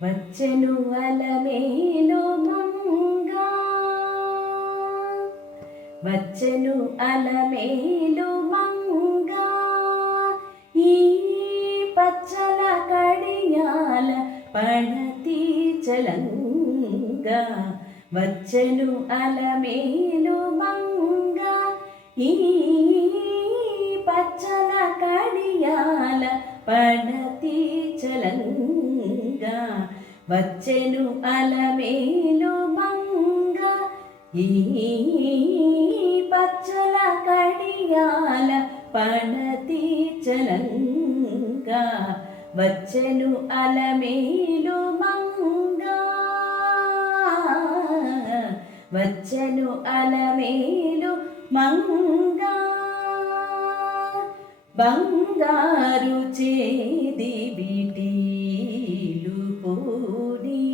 వచ్చెను అలమేలు మంగ, వచ్చెను అలమేలు మంగ, ఈ పచ్చల కడియాల పణతి చలంగ. వచ్చెను అలమేలు మంగ, ఈ పచ్చల కడియాల పణతి చలంగ. వచ్చెను అలమేలు మంగ, ఈ పచ్చల కడియాల పణతి చలంగ. వచ్చెను అలమేలు మంగ, వచ్చెను అలమేలు మంగ. బంగారు చేది బిటీలు పూడి,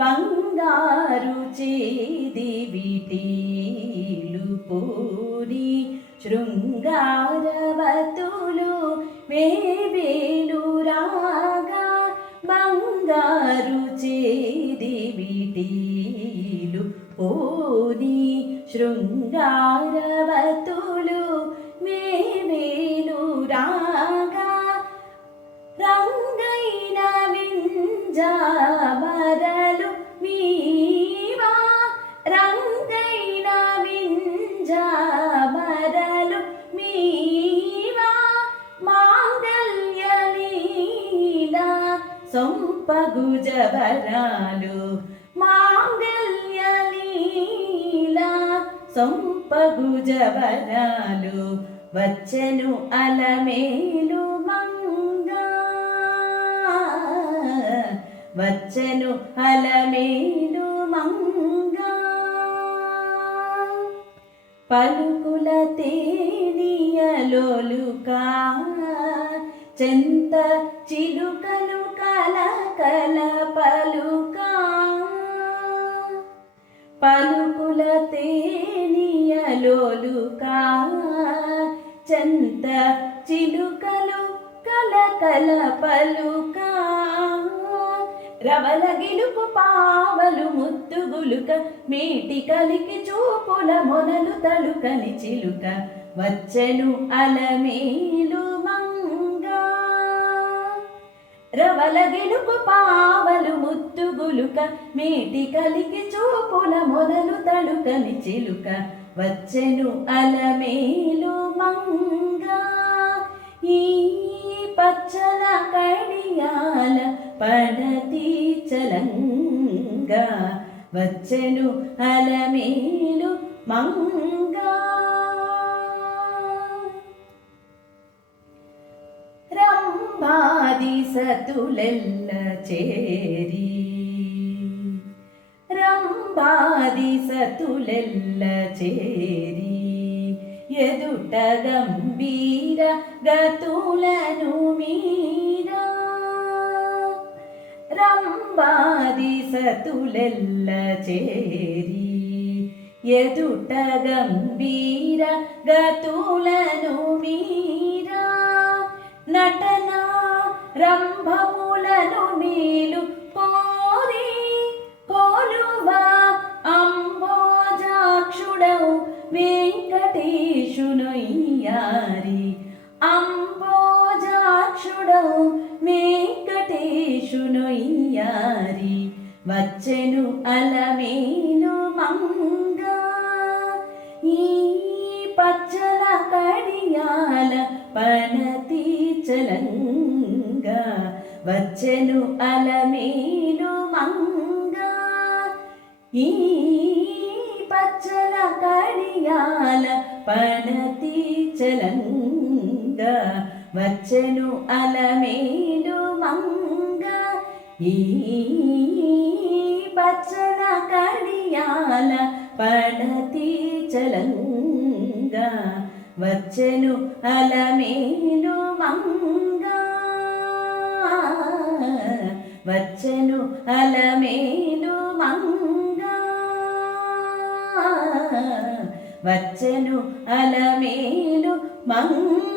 బంగారు చేది బిటీలు పూడి, శృంగారవతులు వేవేలు రాగా. బంగారు చేది బిటీలు పూడి, శృంగారవతులు వేవేలు రాగా. రంగైన వింజామరలు మీవా, రంగైన వింజామరలు మీవా. మాంగళ్య లీలా సొంపగుజవరాలు, మాంగళ్య లీలా సొంపగుజవరాలు. వచ్చెను అలమేలు మంగ, వచ్చెను అలమేలు మంగ. పలుకుల తేనియలోలుకా, చెంత చిలుకలు కలకల పలుకా. పలుకుల తేనియలోలుకా, చెంత చిలుకలు కలకల పలుకా. రవల గిలుపు పావలు ముద్దుగులుక, మేటి కలికి చూపుల మొనలు తలుకని చిలుక. వచ్చెను అలమేలు మంగ, రవల గిలుపు పావలు ముద్దుగులుక, మేటి కలికి చూపుల మొనలు తలుకని చిలుక. వచ్చెను అలమేలు మంగ, ఈ పచ్చల కడియాల పణతి చలంగ. వచ్చెను అలమేలు మంగ. రంభాది సతులెల్ల చేరి, రంభాది సతులెల్ల చేరి, ఎదుట గంభీర గతులను మీరా. రంభాది సతులెల్ల చేరి, ఎదుట గంభీర గతులను మీరా. నటన రంభములను మీలు కోరి, కోలువా అంబోజాక్షుడవు వెంకటేశునయ్యారి. అంబోజాక్షుడవు వెంకటేశునయ్యారి. వచ్చెను అలమేలు మంగ, ఈ పచ్చల కడియాల పణతి చలంగ. వచ్చెను అలమేలు మంగ, ఈ పచ్చల కడియాల పణతి చలంగ. వచ్చెను అలమేలు మంగ, ఈ పచ్చల కడియాల పణతి చలంగ. వచ్చెను అలమేలు మంగ, వచ్చెను అలమేలు మంగ. వచ్చెను అలమేలు మంగ.